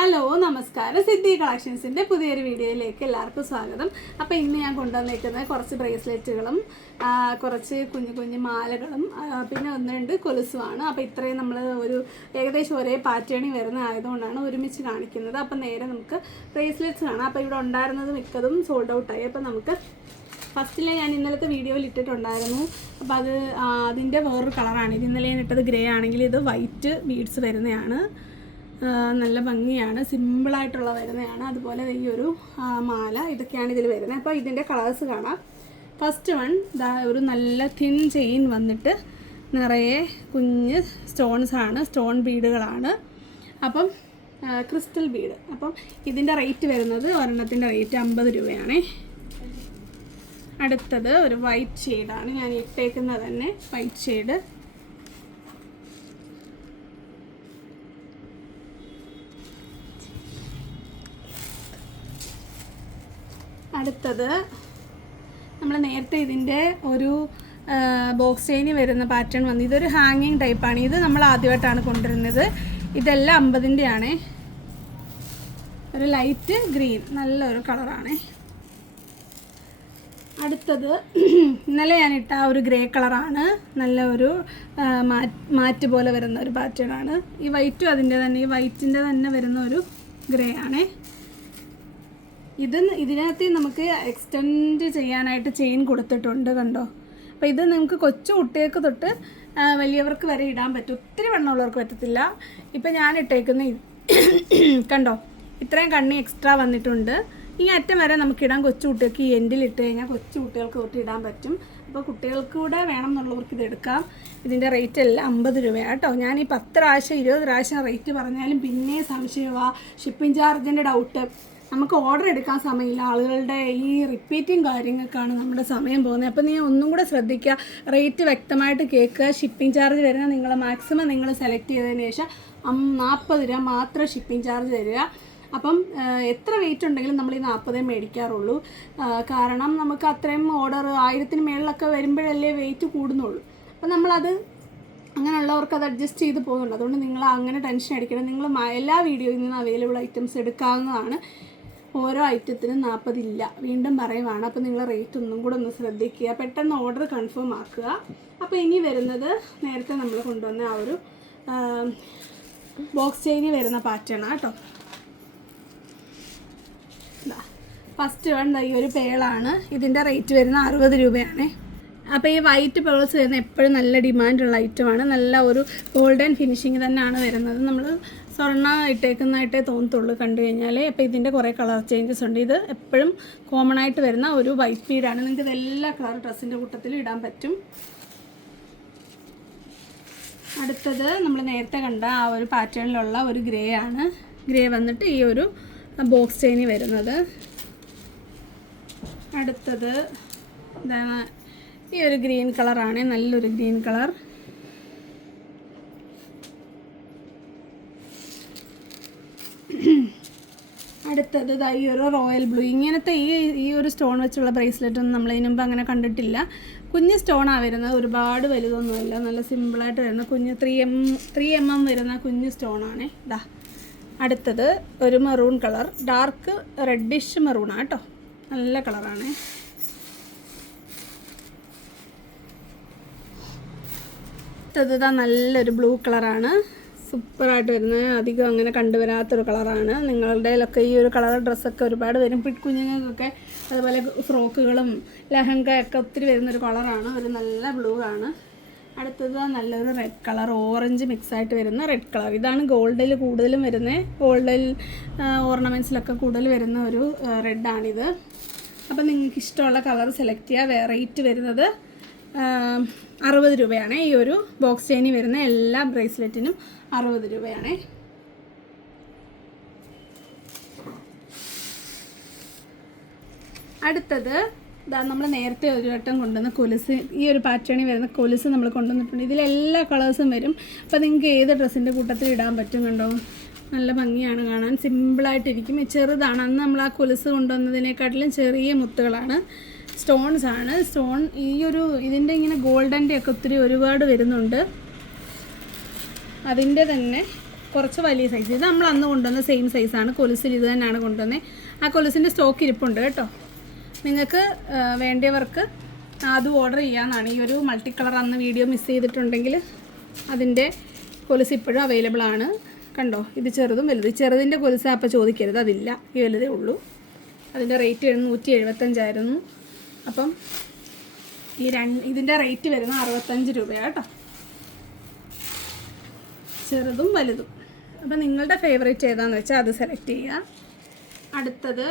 Hello നമസ്കാരം, സിദ്ധി കളക്ഷൻസിൻ്റെ പുതിയൊരു വീഡിയോയിലേക്ക് എല്ലാവർക്കും സ്വാഗതം. അപ്പോൾ ഇന്ന് ഞാൻ കൊണ്ടുവന്നിരിക്കുന്നത് കുറച്ച് ബ്രേസ്ലെറ്റുകളും കുറച്ച് കുഞ്ഞു കുഞ്ഞു മാലകളും പിന്നെ ഒന്ന് രണ്ട് കൊലുസുമാണ്. അപ്പോൾ ഇത്രയും നമ്മൾ ഒരു ഏകദേശം ഒരേ പാറ്റേണിൽ വരുന്ന ആയതുകൊണ്ടാണ് ഒരുമിച്ച് കാണിക്കുന്നത്. അപ്പോൾ നേരെ നമുക്ക് ബ്രേസ്ലെറ്റ്സ് കാണാം. അപ്പോൾ ഇവിടെ ഉണ്ടായിരുന്നത് മിക്കതും സോൾഡ് ഔട്ടായി. അപ്പോൾ നമുക്ക് ഫസ്റ്റിലെ ഞാൻ ഇന്നലത്തെ വീഡിയോയിൽ ഇട്ടിട്ടുണ്ടായിരുന്നു. അപ്പോൾ അതിൻ്റെ വേറൊരു കളറാണ്. ഇത് ഇന്നലെ ഞാൻ ഇട്ടത് ഗ്രേ ആണെങ്കിൽ ഇത് വൈറ്റ് ബീഡ്സ് വരുന്നതാണ്. നല്ല ഭംഗിയാണ്, സിമ്പിളായിട്ടുള്ള വരുന്നതാണ്. അതുപോലെ ഈ ഒരു മാല ഇതൊക്കെയാണ് ഇതിൽ വരുന്നത്. അപ്പോൾ ഇതിൻ്റെ കളേഴ്സ് കാണാം. ഫസ്റ്റ് വൺ ഒരു നല്ല തിൻ ചെയിൻ വന്നിട്ട് നിറയെ കുഞ്ഞ് സ്റ്റോൺസാണ്, സ്റ്റോൺ ബീഡുകളാണ്. അപ്പം ക്രിസ്റ്റൽ ബീഡ്. അപ്പം ഇതിൻ്റെ റേറ്റ് വരുന്നത് ഒരെണ്ണത്തിൻ്റെ റേറ്റ് 50 രൂപയാണേ. അടുത്തത് ഒരു വൈറ്റ് ഷെയ്ഡാണ്, ഞാൻ ഇട്ടേക്കുന്നത് തന്നെ വൈറ്റ് ഷെയ്ഡ്. അടുത്തത് നമ്മൾ നേരത്തെ ഇതിൻ്റെ ഒരു ബോക്സ് ചെയിന് വരുന്ന പാറ്റേൺ വന്നു. ഇതൊരു ഹാങ്ങിങ് ടൈപ്പാണ്. ഇത് നമ്മൾ ആദ്യമായിട്ടാണ് കൊണ്ടുവരുന്നത്. ഇതെല്ലാം 50-ൻ്റെ ആണ്. ഒരു ലൈറ്റ് ഗ്രീൻ, നല്ലൊരു കളറാണ്. അടുത്തത് ഇന്നലെ ഞാനിട്ട ഒരു ഗ്രേ കളറാണ്. നല്ല ഒരു മാറ്റ് പോലെ വരുന്ന ഒരു പാറ്റേൺ ആണ്. ഈ വൈറ്റും അതിൻ്റെ തന്നെ, ഈ വൈറ്റിൻ്റെ തന്നെ വരുന്ന ഒരു ഗ്രേ ആണ്. ഇതിനകത്ത് നമുക്ക് എക്സ്റ്റെൻഡ് ചെയ്യാനായിട്ട് ചെയിൻ കൊടുത്തിട്ടുണ്ട്, കണ്ടോ. അപ്പോൾ ഇത് നിങ്ങൾക്ക് കൊച്ചു കുട്ടികൾക്ക് തൊട്ട് വലിയവർക്ക് വരെ ഇടാൻ പറ്റും. ഒത്തിരി വണ്ണമുള്ളവർക്ക് പറ്റത്തില്ല. ഇപ്പം ഞാൻ ഇട്ടേക്കുന്ന കണ്ടോ, ഇത്രയും കണ്ണി എക്സ്ട്രാ വന്നിട്ടുണ്ട്. ഈ അറ്റം വരെ നമുക്കിടാൻ കൊച്ചു കുട്ടികൾക്ക് ഈ എൻഡിൽ ഇട്ട് കഴിഞ്ഞാൽ കൊച്ചു കുട്ടികൾക്ക് തൊട്ട് ഇടാൻ പറ്റും. അപ്പോൾ കുട്ടികൾക്ക് കൂടെ വേണം എന്നുള്ളവർക്ക് ഇത് എടുക്കാം. ഇതിൻ്റെ റേറ്റ് എല്ലാം 50 രൂപയാണ് കേട്ടോ. ഞാൻ ഈ 10 പ്രാവശ്യം 20 പ്രാവശ്യം റേറ്റ് പറഞ്ഞാലും പിന്നെ സംശയമാണ്, ഷിപ്പിംഗ് ചാർജിൻ്റെ ഡൗട്ട്. നമുക്ക് ഓർഡർ എടുക്കാൻ സമയമില്ല. ആളുകളുടെ ഈ റിപ്പീറ്റിംഗ് കാര്യങ്ങൾക്കാണ് നമ്മുടെ സമയം പോകുന്നത്. അപ്പോൾ നീ ഒന്നും കൂടെ ശ്രദ്ധിക്കുക, റേറ്റ് വ്യക്തമായിട്ട് കേൾക്കുക. ഷിപ്പിംഗ് ചാർജ് വരുന്ന നിങ്ങൾ മാക്സിമം നിങ്ങൾ സെലക്ട് ചെയ്തതിന് ശേഷം 40 രൂപ മാത്രം ഷിപ്പിംഗ് ചാർജ് തരിക. അപ്പം എത്ര വെയിറ്റ് ഉണ്ടെങ്കിലും നമ്മൾ ഈ 40 മേടിക്കാറുള്ളൂ. കാരണം നമുക്ക് അത്രയും ഓർഡർ 1000-ന് മേളിലൊക്കെ വരുമ്പോഴല്ലേ വെയിറ്റ് കൂടുന്നുള്ളൂ. അപ്പം നമ്മളത് അങ്ങനെയുള്ളവർക്ക് അത് അഡ്ജസ്റ്റ് ചെയ്ത് പോകുന്നുണ്ട്. അതുകൊണ്ട് നിങ്ങൾ അങ്ങനെ ടെൻഷൻ അടിക്കണം. നിങ്ങൾ എല്ലാ വീഡിയോയിൽ നിന്ന് അവൈലബിൾ ഐറ്റംസ് എടുക്കാവുന്നതാണ്. ഓരോ ഐറ്റത്തിനും 40 ഇല്ല, വീണ്ടും പറയുവാണ്. അപ്പോൾ നിങ്ങൾ റേറ്റ് ഒന്നും കൂടെ ഒന്ന് ശ്രദ്ധിക്കുക, പെട്ടെന്ന് ഓർഡർ കൺഫേം ആക്കുക. അപ്പോൾ ഇനി വരുന്നത് നേരത്തെ നമ്മൾ കൊണ്ടുവന്ന ആ ഒരു ബോക്സ് ചെയിനിൽ വരുന്ന പാറ്റേണാണ് കേട്ടോ. ഫസ്റ്റ് വൺ ഈ ഒരു പേളാണ്. ഇതിൻ്റെ റേറ്റ് വരുന്ന 60 രൂപയാണ്. അപ്പോൾ ഈ വൈറ്റ് പേൾസ് വരുന്ന എപ്പോഴും നല്ല ഡിമാൻഡുള്ള ഐറ്റമാണ്. നല്ല ഒരു ഗോൾഡൻ ഫിനിഷിങ് തന്നെയാണ് വരുന്നത്. നമ്മൾ സ്വർണ്ണ ഇട്ടേക്കുന്നതായിട്ടേ തോന്നത്തുള്ളൂ കണ്ടു കഴിഞ്ഞാൽ. അപ്പോൾ ഇതിൻ്റെ കുറേ കളർ ചേഞ്ചസ് ഉണ്ട്. ഇത് എപ്പോഴും കോമൺ ആയിട്ട് വരുന്ന ഒരു വൈറ്റ് ബീഡാണ്. നിങ്ങൾക്ക് ഇതെല്ലാ കളർ ഡ്രസ്സിൻ്റെ കൂട്ടത്തിലും ഇടാൻ പറ്റും. അടുത്തത് നമ്മൾ നേരത്തെ കണ്ട ആ ഒരു പാറ്റേണിലുള്ള ഒരു ഗ്രേ ആണ്. ഗ്രേ വന്നിട്ട് ഈ ഒരു ബോക്സ് ചെയിനിൽ വരുന്നത്. അടുത്തത് ഇതാണ്, ഈ ഒരു ഗ്രീൻ കളറാണ്, നല്ലൊരു ഗ്രീൻ കളർ. അടുത്തത് ഈ ഒരു റോയൽ ബ്ലൂ. ഇങ്ങനത്തെ ഈ ഒരു സ്റ്റോൺ വെച്ചുള്ള ബ്രേസ്ലെറ്റ് ഒന്നും നമ്മൾ ഇതിന് മുമ്പ് അങ്ങനെ കണ്ടിട്ടില്ല. കുഞ്ഞ് സ്റ്റോണാണ് വരുന്നത്, ഒരുപാട് വലുതൊന്നുമില്ല. നല്ല സിമ്പിളായിട്ട് വരുന്ന കുഞ്ഞ് 3mm വരുന്ന കുഞ്ഞ് സ്റ്റോണാണ്. ഇതാ അടുത്തത് ഒരു മെറൂൺ കളർ, ഡാർക്ക് റെഡിഷ് മെറൂണാണ് കേട്ടോ, നല്ല കളറാണ്. അടുത്തത് നല്ലൊരു ബ്ലൂ കളറാണ്, സൂപ്പറായിട്ട് വരുന്നത്. അധികം അങ്ങനെ കണ്ടുവരാത്തൊരു കളറാണ്. നിങ്ങളുടെ ഈ ഒരു കളർ ഡ്രസ്സൊക്കെ ഒരുപാട് വരും, കുഞ്ഞുങ്ങൾക്കൊക്കെ. അതുപോലെ ഫ്രോക്കുകളും ലെഹങ്കയൊക്കെ ഒത്തിരി വരുന്നൊരു കളറാണ്. ഒരു നല്ല ബ്ലൂ ആണ്. അടുത്തത് നല്ലൊരു റെഡ് കളർ, ഓറഞ്ച് മിക്സായിട്ട് വരുന്ന റെഡ് കളർ. ഇതാണ് ഗോൾഡിൽ കൂടുതലും വരുന്നത്. ഗോൾഡിൽ ഓർണമെൻറ്റ്സിലൊക്കെ കൂടുതൽ വരുന്ന ഒരു റെഡാണിത്. അപ്പം നിങ്ങൾക്ക് ഇഷ്ടമുള്ള കളർ സെലക്ട് ചെയ്യുക. റേറ്റ് വരുന്നത് 60 രൂപയാണ്. ഈ ഒരു ബോക്സ് ചെയിനിൽ വരുന്ന എല്ലാ ബ്രേസ്ലെറ്റിനും 60 രൂപയാണ്. അടുത്തത് നമ്മൾ നേരത്തെ ഒരു വട്ടം കൊണ്ടുവന്ന കൊലുസ്, ഈ ഒരു പാറ്റേണിൽ വരുന്ന കൊലുസ് നമ്മൾ കൊണ്ടുവന്നിട്ടുണ്ട്. ഇതിലെല്ലാ കളേഴ്സും വരും. അപ്പോൾ നിങ്ങൾക്ക് ഏത് ഡ്രസ്സിൻ്റെ കൂട്ടത്തിൽ ഇടാൻ പറ്റും. കണ്ടോ, നല്ല ഭംഗിയാണ് കാണാൻ, സിമ്പിളായിട്ടിരിക്കും. ചെറുതാണ്. അന്ന് നമ്മൾ ആ കൊലുസ് കൊണ്ടുവന്നതിനെക്കാട്ടിലും ചെറിയ മുത്തുകളാണ്, സ്റ്റോൺസ് ആണ്. സ്റ്റോൺ ഇതിൻ്റെ ഇങ്ങനെ ഗോൾഡൻ്റെ ഒക്കെ ഒത്തിരി ഒരുപാട് വരുന്നുണ്ട്. അതിൻ്റെ തന്നെ കുറച്ച് വലിയ സൈസ്. ഇത് നമ്മൾ അന്ന് കൊണ്ടുവന്ന സെയിം സൈസാണ്. കൊലുസിൽ ഇത് തന്നെയാണ് കൊണ്ടുവന്നത്. ആ കൊലുസിൻ്റെ സ്റ്റോക്ക് ഇരിപ്പുണ്ട് കേട്ടോ. നിങ്ങൾക്ക് വേണ്ടിയവർക്ക് അത് ഓർഡർ ചെയ്യാമെന്നാണ്. ഈ ഒരു മൾട്ടി കളർ അന്ന് വീഡിയോ മിസ് ചെയ്തിട്ടുണ്ടെങ്കിൽ അതിൻ്റെ കൊലുസ് ഇപ്പോഴും അവൈലബിൾ ആണ്. കണ്ടോ, ഇത് ചെറുതും വലുത്. ചെറുതിൻ്റെ കൊലുസ് അപ്പോൾ ചോദിക്കരുത്, അതില്ല, ഈ വലുതേ ഉള്ളൂ. അതിൻ്റെ റേറ്റ് 175 അപ്പം ഇതിൻ്റെ റേറ്റ് വരുന്ന 65 രൂപയാണ് കേട്ടോ, ചെറുതും വലുതും. അപ്പം നിങ്ങളുടെ ഫേവറേറ്റ് ഏതാണെന്ന് വെച്ചാൽ അത് സെലക്ട് ചെയ്യുക. അടുത്തത്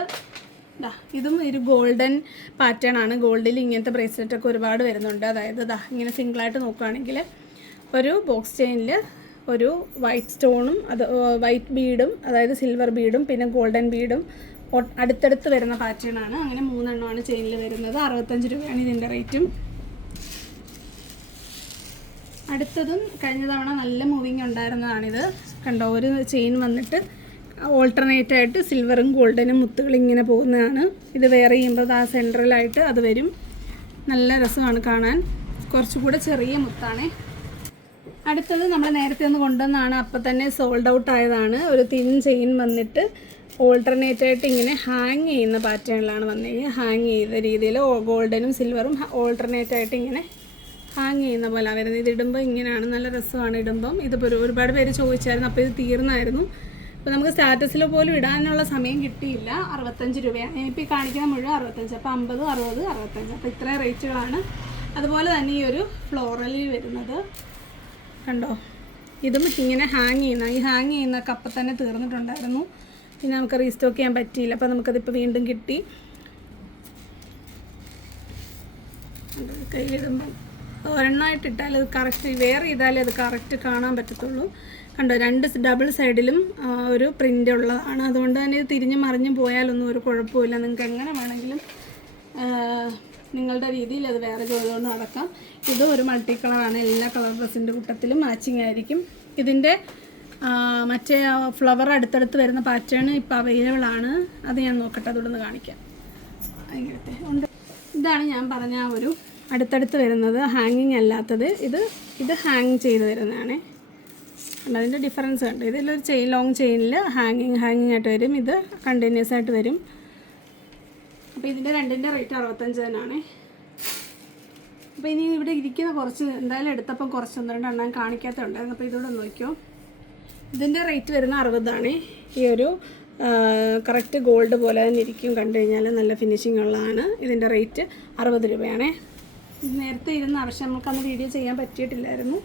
ഇതും ഒരു ഗോൾഡൻ പാറ്റേൺ ആണ്. ഗോൾഡിൽ ഇങ്ങനത്തെ ബ്രേസ്ലെറ്റൊക്കെ ഒരുപാട് വരുന്നുണ്ട്. അതായത് ഇങ്ങനെ സിംഗിളായിട്ട് നോക്കുകയാണെങ്കിൽ ഒരു ബോക്സ് ചെയിനിൽ ഒരു വൈറ്റ് സ്റ്റോണും വൈറ്റ് ബീഡും, അതായത് സിൽവർ ബീഡും പിന്നെ ഗോൾഡൻ ബീഡും അടുത്തടുത്ത് വരുന്ന പാറ്റേൺ ആണ്. അങ്ങനെ 3 എണ്ണമാണ് ചെയിനിൽ വരുന്നത്. 65 രൂപയാണ് ഇതിൻ്റെ റേറ്റും. അടുത്തതും കഴിഞ്ഞ തവണ നല്ല മൂവിങ് ഉണ്ടായിരുന്നതാണിത്. കണ്ടോ, ഒരു ചെയിൻ വന്നിട്ട് ഓൾട്ടർനേറ്റ് ആയിട്ട് സിൽവറും ഗോൾഡനും മുത്തുകൾ ഇങ്ങനെ പോകുന്നതാണ്. ഇത് വെയർ ചെയ്യുമ്പോൾ ആ സെൻട്രലായിട്ട് അത് വരും. നല്ല രസമാണ് കാണാൻ. കുറച്ചുകൂടെ ചെറിയ മുത്താണ്. അടുത്തത് നമ്മൾ നേരത്തെ ഒന്ന് കൊണ്ടുവന്നതാണ്, അപ്പം തന്നെ സോൾഡ് ഔട്ട് ആയതാണ്. ഒരു തിൻ ചെയിൻ വന്നിട്ട് ഓൾട്ടർനേറ്റ് ആയിട്ട് ഇങ്ങനെ ഹാങ് ചെയ്യുന്ന പാറ്റേണിലാണ് വന്നിരിക്കുന്നത്. ഹാങ് ചെയ്ത രീതിയിൽ ഗോൾഡനും സിൽവറും ഓൾട്ടർനേറ്റ് ആയിട്ട് ഇങ്ങനെ ഹാങ് ചെയ്യുന്ന പോലെ വരുന്നത്. ഇത് ഇടുമ്പോൾ ഇങ്ങനെയാണ്, നല്ല രസമാണ് ഇടുമ്പം. ഇതിപ്പോൾ ഒരുപാട് പേര് ചോദിച്ചായിരുന്നു, അപ്പോൾ ഇത് തീർന്നായിരുന്നു. അപ്പോൾ നമുക്ക് സ്റ്റാറ്റസിൽ പോലും ഇടാനുള്ള സമയം കിട്ടിയില്ല. 65 രൂപയാണ് ഇനിയിപ്പോൾ കാണിക്കുന്ന മുഴുവൻ 65. അപ്പോൾ 50, 60, 65. അപ്പോൾ ഇത്രയും റേറ്റുകളാണ്. അതുപോലെ തന്നെ ഈ ഒരു ഫ്ലോറലിൽ വരുന്നത് കണ്ടോ, ഇതും ഇങ്ങനെ ഹാങ് ചെയ്യുന്ന, ഈ ഹാങ് ചെയ്യുന്നൊക്കെ അപ്പം തന്നെ തീർന്നിട്ടുണ്ടായിരുന്നു. പിന്നെ നമുക്ക് റീസ്റ്റോക്ക് ചെയ്യാൻ പറ്റിയില്ല. അപ്പോൾ നമുക്കതിപ്പോൾ വീണ്ടും കിട്ടി. കയ്യിലിടുമ്പം ഒരെണ്ണമായിട്ടിട്ടാൽ അത് കറക്റ്റ്, വേറെ ചെയ്താലേ അത് കറക്റ്റ് കാണാൻ പറ്റത്തുള്ളൂ. കണ്ടോ, 2 ഡബിൾ സൈഡിലും ഒരു പ്രിൻ്റ് ഉള്ളതാണ്. അതുകൊണ്ട് തന്നെ ഇത് തിരിഞ്ഞും മറിഞ്ഞും പോയാലൊന്നും ഒരു കുഴപ്പമില്ല. നിങ്ങൾക്ക് എങ്ങനെ വേണമെങ്കിലും നിങ്ങളുടെ രീതിയിൽ അത് വേറെ ചെയ്തുകൊണ്ട് നടക്കാം. ഇതും ഒരു മൾട്ടി കളറാണ്. എല്ലാ കളർ ഡ്രസ്സിൻ്റെ കൂട്ടത്തിലും മാച്ചിങ് ആയിരിക്കും. ഇതിൻ്റെ മറ്റേ ഫ്ലവർ അടുത്തടുത്ത് വരുന്ന പാറ്റേൺ ഇപ്പോൾ അവൈലബിൾ ആണ്. അത് ഞാൻ നോക്കട്ടെ, അതുകൊണ്ടൊന്ന് കാണിക്കാം. അങ്ങനത്തെ ഉണ്ട്. ഇതാണ് ഞാൻ പറഞ്ഞ ആ ഒരു അടുത്തടുത്ത് വരുന്നത്, ഹാങ്ങിങ് അല്ലാത്തത്. ഇത് ഹാങ് ചെയ്ത് വരുന്നതാണ്. അതിൻ്റെ ഡിഫറൻസ് കണ്ടു. ഇതിലൊരു ലോങ് ചെയിനിൽ ഹാങ്ങിങ് ആയിട്ട് വരും. ഇത് കണ്ടിന്യൂസ് ആയിട്ട് വരും. അപ്പോൾ ഇതിൻ്റെ രണ്ടിൻ്റെ റേറ്റ് 65 തന്നെയാണ്. അപ്പോൾ ഇനി ഇവിടെ ഇരിക്കുന്ന കുറച്ച് എന്തായാലും എടുത്തപ്പം കുറച്ച് 1-2 എണ്ണം കാണിക്കാത്തുണ്ടായിരുന്നു. അപ്പോൾ ഇതോടെ നോക്കിയോ. ഇതിൻ്റെ റേറ്റ് വരുന്ന 60 ഈ ഒരു കറക്റ്റ് ഗോൾഡ് പോലെ തന്നെ ഇരിക്കും. കണ്ടു കഴിഞ്ഞാൽ നല്ല ഫിനിഷിംഗ് ഉള്ളതാണ്. ഇതിൻ്റെ റേറ്റ് 60 രൂപയാണ്. നേരത്തെ ഇരുന്ന ആവശ്യം നമുക്കന്ന് വീഡിയോ ചെയ്യാൻ പറ്റിയിട്ടില്ലായിരുന്നു.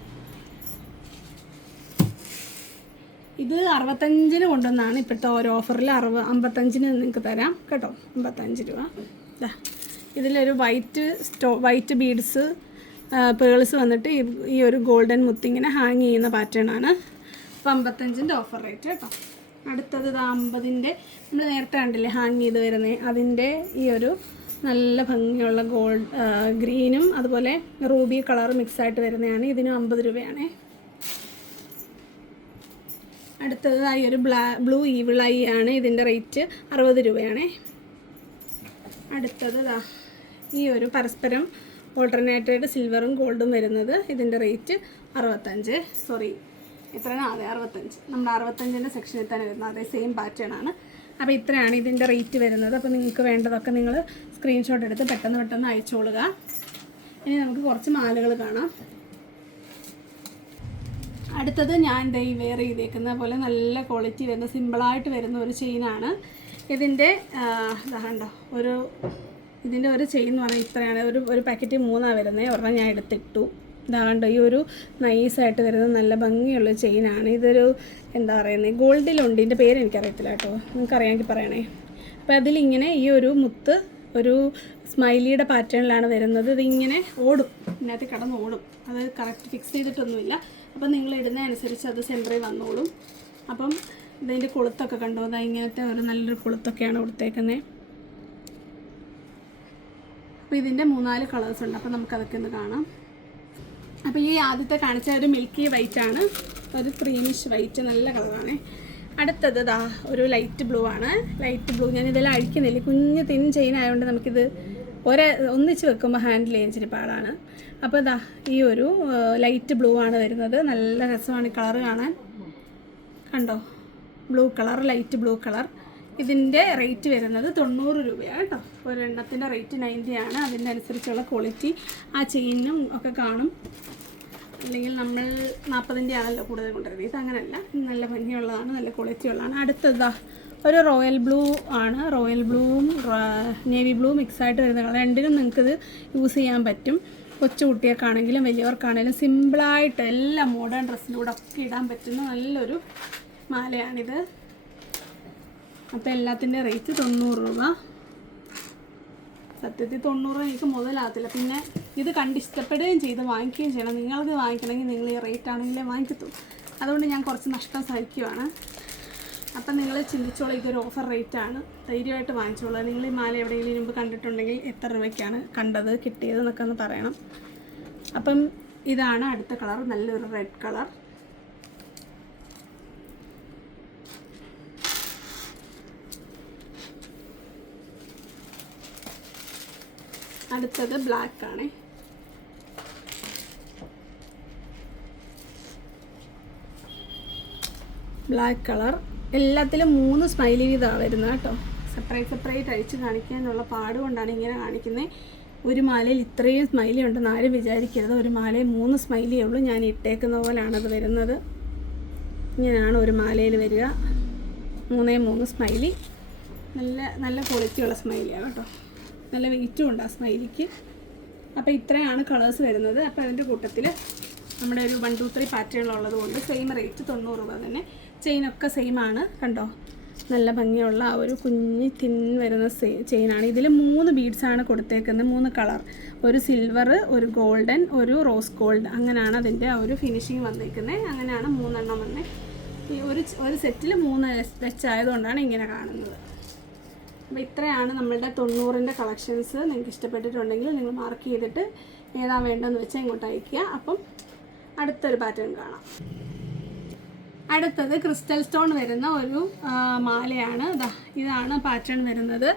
ഇത് 65 കൊണ്ടുവന്നാണ്. ഇപ്പോഴത്തെ ഓരോ ഓഫറിൽ 55 നിങ്ങൾക്ക് തരാം കേട്ടോ. 55 രൂപ. ഇതിലൊരു വൈറ്റ് ബീഡ്സ് പേൾസ് വന്നിട്ട് ഈ ഒരു ഗോൾഡൻ മുത്തിങ്ങനെ ഹാങ് ചെയ്യുന്ന പാറ്റേൺ ആണ്. അപ്പോൾ 55 ഓഫർ റേറ്റ് കേട്ടോ. അടുത്തത് 50 നമ്മൾ നേരത്തെ കണ്ടില്ലേ ഹാങ് ചെയ്ത് വരുന്നത്, അതിൻ്റെ ഈ ഒരു നല്ല ഭംഗിയുള്ള ഗ്രീനും അതുപോലെ റൂബി കളർ മിക്സായിട്ട് വരുന്നതാണ്. ഇതിന് 50 രൂപയാണ്. അടുത്തത് ഈ ഒരു ബ്ലൂ ഈവിൾ ഐ ആണ്. ഇതിൻ്റെ റേറ്റ് 60 രൂപയാണ്. അടുത്തത് ഈ ഒരു പരസ്പരം ഓൾട്ടർനേറ്റഡ് സിൽവറും ഗോൾഡും വരുന്നത്. ഇതിൻ്റെ റേറ്റ് 65. സോറി, എത്രയാണ്? അതെ, 65. നമ്മൾ 65ൻ്റെ സെക്ഷനിൽ തന്നെ വരുന്നത് അതേ സെയിം പാറ്റേൺ ആണ്. അപ്പോൾ ഇത്രയാണ് ഇതിൻ്റെ റേറ്റ് വരുന്നത്. അപ്പോൾ നിങ്ങൾക്ക് വേണ്ടതൊക്കെ നിങ്ങൾ സ്ക്രീൻഷോട്ട് എടുത്ത് പെട്ടെന്ന് അയച്ചോളുക. ഇനി നമുക്ക് കുറച്ച് മാലകൾ കാണാം. അടുത്തത് ഞാൻ ഈ വെയർ ചെയ്തേക്കുന്ന പോലെ നല്ല ക്വാളിറ്റി വരുന്ന സിമ്പിളായിട്ട് വരുന്ന ഒരു ചെയിനാണ്. ഇതിൻ്റെ ഇതിൻ്റെ ഒരു ചെയിൻ എന്ന് പറഞ്ഞാൽ ഇത്രയാണ്. ഒരു പാക്കറ്റ് 3 വരുന്നത്. ഒരെണ്ണം ഞാൻ എടുത്തിട്ടു. ഇതാകണ്ടോ, ഈ ഒരു നൈസായിട്ട് വരുന്ന നല്ല ഭംഗിയുള്ള ചെയിനാണ്. ഇതൊരു എന്താ പറയുന്നത്, ഗോൾഡിലുണ്ട്. ഇതിൻ്റെ പേര് എനിക്കറിയത്തില്ല കേട്ടോ, നിങ്ങൾക്കറിയാമെങ്കിൽ പറയണേ. അപ്പോൾ അതിലിങ്ങനെ ഈ ഒരു മുത്ത് ഒരു സ്മൈലിയുടെ പാറ്റേണിലാണ് വരുന്നത്. ഇതിങ്ങനെ ഓടും, ഇതിനകത്ത് കിടന്ന് ഓടും. അത് കറക്റ്റ് ഫിക്സ് ചെയ്തിട്ടൊന്നുമില്ല. അപ്പം നിങ്ങൾ ഇടുന്നതനുസരിച്ച് അത് സെൻറ്ററിൽ വന്നോളും. അപ്പം ഇതിൻ്റെ കൊളുത്തൊക്കെ കണ്ടോ, അതാ ഇങ്ങനത്തെ ഒരു നല്ലൊരു കൊളുത്തൊക്കെയാണ് കൊടുത്തേക്കുന്നത്. അപ്പോൾ ഇതിൻ്റെ 3-4 കളേഴ്സ് ഉണ്ട്. അപ്പോൾ നമുക്കതൊക്കെ ഒന്ന് കാണാം. അപ്പോൾ ഈ ആദ്യത്തെ കാണിച്ച ഒരു മിൽക്കി വൈറ്റ് ആണ്, ഒരു ക്രീമിഷ് വൈറ്റ്, നല്ല കളറാണ്. അടുത്തത് ഒരു ലൈറ്റ് ബ്ലൂ ആണ്. ലൈറ്റ് ബ്ലൂ ഞാൻ ഇതെല്ലാം അഴിക്കുന്നില്ല, കുഞ്ഞ് തിൻ ചെയിൻ ആയതുകൊണ്ട് നമുക്കിത് ഒന്നിച്ച് വെക്കുമ്പോൾ ഹാൻഡിൽ ചെയ്യാൻ ഇച്ചിരി പാടാണ്. അപ്പോൾ ഈ ഒരു ലൈറ്റ് ബ്ലൂ ആണ് വരുന്നത്. നല്ല രസമാണ് കളറ് കാണാൻ. കണ്ടോ, blue colour, light blue colour. ഇതിൻ്റെ റേറ്റ് വരുന്നത് 90 രൂപയാണ് കേട്ടോ. ഒരെണ്ണത്തിൻ്റെ റേറ്റ് 90 ആണ്. അതിൻ്റെ അനുസരിച്ചുള്ള ക്വാളിറ്റി ആ ചെയിനും ഒക്കെ കാണും. അല്ലെങ്കിൽ നമ്മൾ 40ൻ്റെ ആണല്ലോ കൂടുതൽ കൊണ്ടുവരുന്നത്. ഇത് അങ്ങനെയല്ല, നല്ല ഭംഗിയുള്ളതാണ്, നല്ല ക്വാളിറ്റി ഉള്ളതാണ്. അടുത്തതാ ഒരു റോയൽ ബ്ലൂ ആണ്. റോയൽ ബ്ലൂവും നേവി ബ്ലൂ മിക്സായിട്ട് വരുന്ന കളർ. രണ്ടിനും നിങ്ങൾക്കിത് യൂസ് ചെയ്യാൻ പറ്റും. കൊച്ചു കുട്ടികൾക്കാണെങ്കിലും വലിയവർക്കാണെങ്കിലും സിമ്പിളായിട്ട് എല്ലാ മോഡേൺ ഡ്രസ്സിലൂടെ ഒക്കെ ഇടാൻ പറ്റുന്ന നല്ലൊരു മാലയാണിത്. അപ്പോൾ എല്ലാത്തിൻ്റെ റേറ്റ് 90 രൂപ. സത്യത്തിൽ 90 എനിക്ക് മുതലാകത്തില്ല. പിന്നെ ഇത് കണ്ടിഷ്ടപ്പെടുകയും ചെയ്ത് വാങ്ങിക്കുകയും ചെയ്യണം. നിങ്ങൾക്ക് വാങ്ങിക്കണമെങ്കിൽ നിങ്ങൾ ഈ റേറ്റ് ആണെങ്കിലേ വാങ്ങിക്കത്തുള്ളൂ. അതുകൊണ്ട് ഞാൻ കുറച്ച് നഷ്ടം സഹിക്കുവാണ്. അപ്പം നിങ്ങൾ ചിന്തിച്ചോളൂ, ഇതൊരു ഓഫർ റേറ്റാണ്, ധൈര്യമായിട്ട് വാങ്ങിച്ചോളൂ. നിങ്ങൾ ഈ മാല എവിടെയെങ്കിലും മുമ്പ് കണ്ടിട്ടുണ്ടെങ്കിൽ എത്ര രൂപയ്ക്കാണ് കണ്ടത്, കിട്ടിയത് എന്നൊക്കെ ഒന്ന് പറയണം. അപ്പം ഇതാണ് അടുത്ത കളർ, നല്ലൊരു റെഡ് കളർ. അടുത്തത് ബ്ലാക്ക് ആണ്. Black colour. എല്ലാത്തിലും 3 സ്മൈലി വീതമാണ് വരുന്നത് കേട്ടോ. സെപ്പറേറ്റ് അഴിച്ച് കാണിക്കാനുള്ള പാടുകൊണ്ടാണ് ഇങ്ങനെ കാണിക്കുന്നത്. ഒരു മാലയിൽ ഇത്രയും സ്മൈലി ഉണ്ടെന്ന് ആരും വിചാരിക്കരുത്. ഒരു മാലയിൽ 3 സ്മൈലിയേ ഉള്ളൂ. ഞാൻ ഇട്ടേക്കുന്ന പോലെയാണത് വരുന്നത്. ഇങ്ങനെയാണ് ഒരു മാലയിൽ വരിക. 3 സ്മൈലി. നല്ല ക്വാളിറ്റിയുള്ള സ്മൈലിയാണ് കേട്ടോ. നല്ല വെയിറ്റും ഉണ്ട് ആ സ്മൈലിക്ക്. അപ്പോൾ ഇത്രയാണ് കളേഴ്സ് വരുന്നത്. അപ്പോൾ അതിൻ്റെ കൂട്ടത്തിൽ നമ്മുടെ ഒരു 1, 2, 3 പാറ്റേണുള്ളത് കൊണ്ട് സെയിം റേറ്റ് 90 രൂപ തന്നെ. ചെയിനൊക്കെ സെയിം ആണ് കണ്ടോ. നല്ല ഭംഗിയുള്ള ആ ഒരു കുഞ്ഞി തിൻ വരുന്ന ചെയിനാണ്. ഇതിൽ 3 ബീഡ്സാണ് കൊടുത്തേക്കുന്നത്, 3 കളർ. ഒരു സിൽവർ, ഒരു ഗോൾഡൻ, ഒരു റോസ് ഗോൾഡ്. അങ്ങനെയാണ് അതിൻ്റെ ആ ഒരു ഫിനിഷിങ് വന്നിരിക്കുന്നത്. അങ്ങനെയാണ് 3 എണ്ണം വന്നത്. ഈ ഒരു സെറ്റിൽ 3 വെച്ചായതുകൊണ്ടാണ് ഇങ്ങനെ കാണുന്നത്. അപ്പോൾ ഇത്രയാണ് നമ്മളുടെ 90ൻ്റെ കളക്ഷൻസ്. നിങ്ങൾക്ക് ഇഷ്ടപ്പെട്ടിട്ടുണ്ടെങ്കിൽ നിങ്ങൾ മാർക്ക് ചെയ്തിട്ട് ഏതാ വേണ്ടതെന്ന് വെച്ചാൽ ഇങ്ങോട്ട് അയയ്ക്കുക. അപ്പം അടുത്തൊരു പാറ്റേൺ കാണാം. അടുത്തത് ക്രിസ്റ്റൽ സ്റ്റോൺ വരുന്ന ഒരു മാലയാണ്. ഇതാണ് പാറ്റേൺ വരുന്നത്.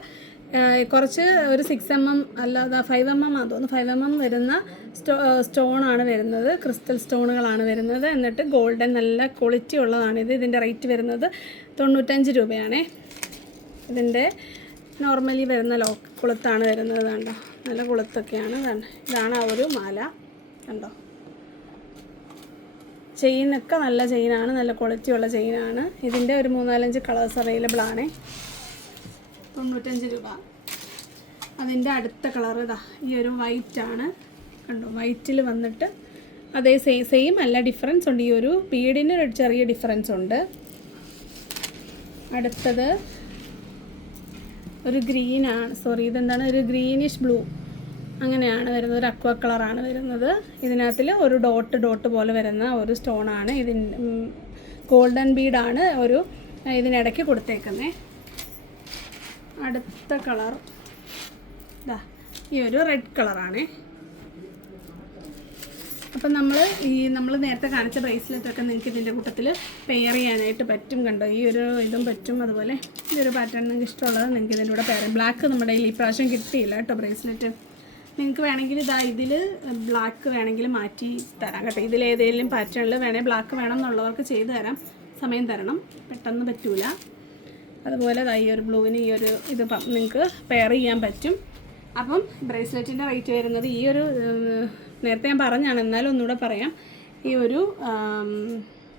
കുറച്ച് ഒരു 6mm അല്ലാതെ 5mm ആണെന്ന് തോന്നുന്നു. 5mm വരുന്ന സ്റ്റോണാണ് വരുന്നത്. ക്രിസ്റ്റൽ സ്റ്റോണുകളാണ് വരുന്നത്. എന്നിട്ട് ഗോൾഡൻ നല്ല ക്വാളിറ്റി ഉള്ളതാണിത്. ഇതിൻ്റെ റേറ്റ് വരുന്നത് 95 രൂപയാണ്. ഇതിൻ്റെ നോർമലി വരുന്ന കുളുത്താണ് വരുന്നത്. കണ്ടോ, നല്ല കുളുത്തൊക്കെയാണ്. ഇതാണ് ആ ഒരു മാല കണ്ടോ. ചെയിനൊക്കെ നല്ല ചെയിനാണ്, നല്ല ക്വാളിറ്റിയുള്ള ചെയിനാണ്. ഇതിൻ്റെ ഒരു 3-4 കളേഴ്സ് അവൈലബിൾ ആണ്. 95 രൂപ. അതിൻ്റെ അടുത്ത കളർ ഈ ഒരു വൈറ്റാണ് കണ്ടോ. വൈറ്റിൽ വന്നിട്ട് അതേ സെയിം അല്ല, ഡിഫറൻസ് ഉണ്ട്. ഈ ഒരു ബീഡിന് ഒരു ചെറിയ ഡിഫറൻസ് ഉണ്ട്. അടുത്തത് ഒരു ഗ്രീനാണ്, ഇതെന്താണ്, ഒരു ഗ്രീനിഷ് ബ്ലൂ അങ്ങനെയാണ് വരുന്നത്. ഒരു അക്വ കളറാണ് വരുന്നത്. ഇതിനകത്തിൽ ഒരു ഡോട്ട് പോലെ വരുന്ന ഒരു സ്റ്റോണാണ്. ഇതിന് ഗോൾഡൻ ബീഡാണ് ഒരു ഇതിനിടയ്ക്ക് കൊടുത്തേക്കുന്നത്. അടുത്ത കളർ ഈ ഒരു റെഡ് കളറാണ്. അപ്പം നമ്മൾ നേരത്തെ കാണിച്ച ബ്രേസ്ലെറ്റൊക്കെ നിങ്ങൾക്ക് ഇതിൻ്റെ കൂട്ടത്തിൽ പെയർ ചെയ്യാനായിട്ട് പറ്റും. കണ്ടോ, ഈ ഒരു ഇതും പറ്റും. അതുപോലെ ഈ ഒരു പാറ്റേൺ നിങ്ങൾക്ക് ഇഷ്ടമുള്ളത് നിങ്ങൾക്ക് ഇതിൻ്റെ കൂടെ പെയർ ചെയ്യാം. ബ്ലാക്ക് നമ്മുടെ ഈ പ്രാവശ്യം കിട്ടിയില്ല കേട്ടോ ബ്രേസ്ലെറ്റ്. നിങ്ങൾക്ക് വേണമെങ്കിൽ ഇതിൽ ബ്ലാക്ക് വേണമെങ്കിൽ മാറ്റി തരാം കേട്ടോ. ഇതിലേതെങ്കിലും പാറ്റേണിൽ വേണേൽ ബ്ലാക്ക് വേണം എന്നുള്ളവർക്ക് ചെയ്തു തരാം. സമയം തരണം, പെട്ടെന്ന് പറ്റൂല. അതുപോലെ ഈ ഒരു ബ്ലൂവിന് ഈ ഒരു ഇത് നിങ്ങൾക്ക് പെയർ ചെയ്യാൻ പറ്റും. അപ്പം ബ്രേസ്ലെറ്റിൻ്റെ റേറ്റ് വരുന്നത് ഈ ഒരു നേരത്തെ ഞാൻ പറഞ്ഞാണ്, എന്നാലും ഒന്നുകൂടെ പറയാം. ഈ ഒരു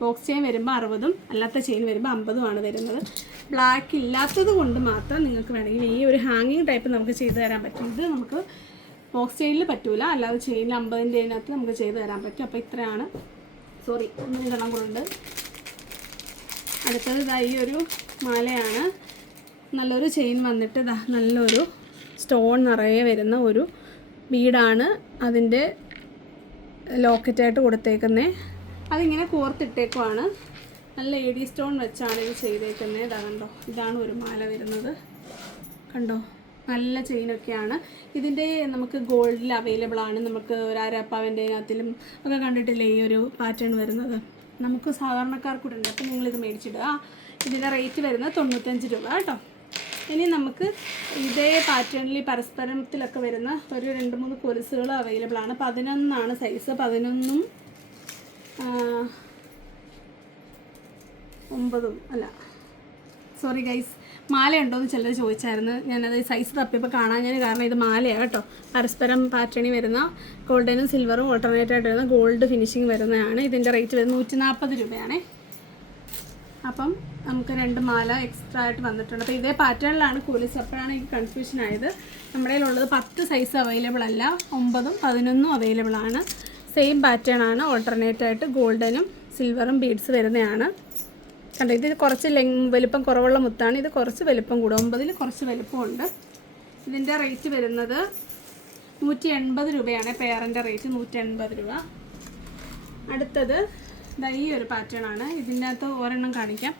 ബോക്സ് ചെയിൻ വരുമ്പോൾ 60ഉം അല്ലാത്ത ചെയിൻ വരുമ്പോൾ 50ഉമാണ് വരുന്നത്. ബ്ലാക്ക് ഇല്ലാത്തത് കൊണ്ട് മാത്രം നിങ്ങൾക്ക് വേണമെങ്കിൽ ഈ ഒരു ഹാങ്ങിങ് ടൈപ്പ് നമുക്ക് ചെയ്തു തരാൻ പറ്റും. ഇത് നമുക്ക് ബോക്സ് ചെയിനിൽ പറ്റൂല, അല്ലാതെ ചെയിനിൽ 50ൻ്റെ അതിനകത്ത് നമുക്ക് ചെയ്തു തരാൻ പറ്റും. അപ്പോൾ ഇത്രയാണ്. ഒന്നും കൂടുണ്ട്. അടുത്തത് ഈ ഒരു മാലയാണ്. നല്ലൊരു ചെയിൻ വന്നിട്ട് നല്ലൊരു സ്റ്റോൺ നിറയെ വരുന്ന ഒരു ബീഡാണ് അതിൻ്റെ ലോക്കറ്റായിട്ട് കൊടുത്തേക്കുന്നത്. അതിങ്ങനെ കോർത്തിട്ടേക്കുവാണ്. നല്ല എഡി സ്റ്റോൺ വെച്ചാണ് ഇത് ചെയ്തേക്കുന്നത്. കണ്ടോ, ഇതാണ് ഒരു മാല വരുന്നത്. കണ്ടോ, നല്ല ചെയിനൊക്കെയാണ്. ഇതിൻ്റെ നമുക്ക് ഗോൾഡിൽ അവൈലബിൾ ആണ്. നമുക്ക് ഒരു അരപ്പവൻ്റെ അതിനകത്തിലും ഒക്കെ കണ്ടിട്ടില്ലേ ഈ ഒരു പാറ്റേൺ വരുന്നത്. നമുക്ക് സാധാരണക്കാർക്കൂടെ ഉണ്ട്. അപ്പോൾ നിങ്ങളിത് മേടിച്ചിടുക. ഇതിൻ്റെ റേറ്റ് വരുന്നത് 95 രൂപ കേട്ടോ. ഇനി നമുക്ക് ഇതേ പാറ്റേണിൽ പരസ്പരത്തിലൊക്കെ വരുന്ന ഒരു 2-3 കൊലുസുകൾ അവൈലബിൾ ആണ്. 11 സൈസ്. 11ഉം 9 അല്ല, സോറി ഗൈസ്, മാലയുണ്ടോയെന്ന് ചിലർ ചോദിച്ചായിരുന്നു. ഞാനത് സൈസ് തപ്പിയപ്പോൾ കാണാൻ കാരണം ഇത് മാലയാണ് കേട്ടോ. പരസ്പരം പാറ്റേണിൽ വരുന്ന ഗോൾഡനും സിൽവറും ഓൾട്ടർനേറ്റ് ആയിട്ട് വരുന്ന ഗോൾഡ് ഫിനിഷിങ് വരുന്നതാണ്. ഇതിൻ്റെ റേറ്റ് വരുന്നത് 140 രൂപയാണേ. അപ്പം നമുക്ക് 2 മാല എക്സ്ട്രാ ആയിട്ട് വന്നിട്ടുണ്ട്. അപ്പോൾ ഇതേ പാറ്റേണിലാണ് കൊലുസ്. അപ്പോഴാണ് എനിക്ക് കൺഫ്യൂഷൻ ആയത്. നമ്മുടെ കയ്യിലുള്ളത് 10 സൈസ് അവൈലബിൾ അല്ല, 9ഉം 11ഉം അവൈലബിൾ ആണ്. സെയിം പാറ്റേൺ ആണ്, ഓൾട്ടർനേറ്റ് ആയിട്ട് ഗോൾഡനും സിൽവറും ബീഡ്സ് വരുന്നതാണ്. കണ്ടോ, ഇത് കുറച്ച് വലിപ്പം കുറവുള്ള മുത്താണ്. ഇത് കുറച്ച് വലിപ്പം കൂടും, 9ൽ കുറച്ച് വലിപ്പമുണ്ട്. ഇതിൻ്റെ റേറ്റ് വരുന്നത് 180 രൂപയാണ്. പെയറിൻ്റെ റേറ്റ് 180 രൂപ. അടുത്തത് ഈ ഒരു പാറ്റേൺ ആണ്. ഇതിൻ്റെ അകത്ത് ഒരെണ്ണം കാണിക്കാം.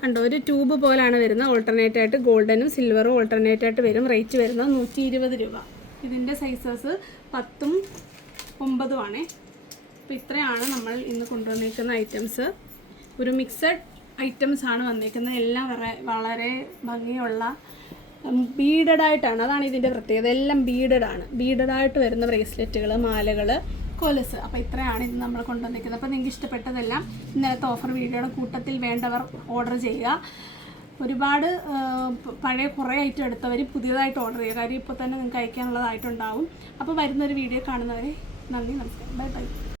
കണ്ടോ, ഒരു ട്യൂബ് പോലാണ് വരുന്നത്. ഓൾട്ടർനേറ്റ് ആയിട്ട് ഗോൾഡനും സിൽവറും ഓൾട്ടർനേറ്റ് ആയിട്ട് വരും. റേറ്റ് വരുന്നത് 120 രൂപ. ഇതിൻ്റെ സൈസസ് 10ഉം 9ഉം ആണേ. അപ്പോൾ ഇത്രയാണ് നമ്മൾ ഇന്ന് കൊണ്ടുവന്നിരിക്കുന്ന ഐറ്റംസ്. ഒരു മിക്സഡ് ഐറ്റംസ് ആണ് വന്നിരിക്കുന്നത്. എല്ലാം വളരെ ഭംഗിയുള്ള ബീഡഡായിട്ടാണ്. അതാണ് ഇതിൻ്റെ പ്രത്യേകത. എല്ലാം ബീഡഡാണ്. ബീഡഡായിട്ട് വരുന്ന ബ്രേസ്ലെറ്റുകൾ, മാലകൾ, കൊലുസ്. അപ്പോൾ ഇത്രയാണ് ഇത് നമ്മൾ കൊണ്ടുവന്നിരിക്കുന്നത്. അപ്പോൾ നിങ്ങൾക്ക് ഇഷ്ടപ്പെട്ടതെല്ലാം ഇന്നലത്തെ ഓഫർ വീഡിയോയുടെ കൂട്ടത്തിൽ വേണ്ടവർ ഓർഡർ ചെയ്യുക. ഒരുപാട് പഴയ കുറേ ഐറ്റം എടുത്തവർ പുതിയതായിട്ട് ഓർഡർ ചെയ്യുക. കാര്യം ഇപ്പോൾ തന്നെ നിങ്ങൾക്ക് അയക്കാനുള്ളതായിട്ടുണ്ടാവും. അപ്പോൾ വരുന്നൊരു വീഡിയോ കാണുന്നവരെ നന്ദി, നമസ്കാരം, ബൈ ബൈ.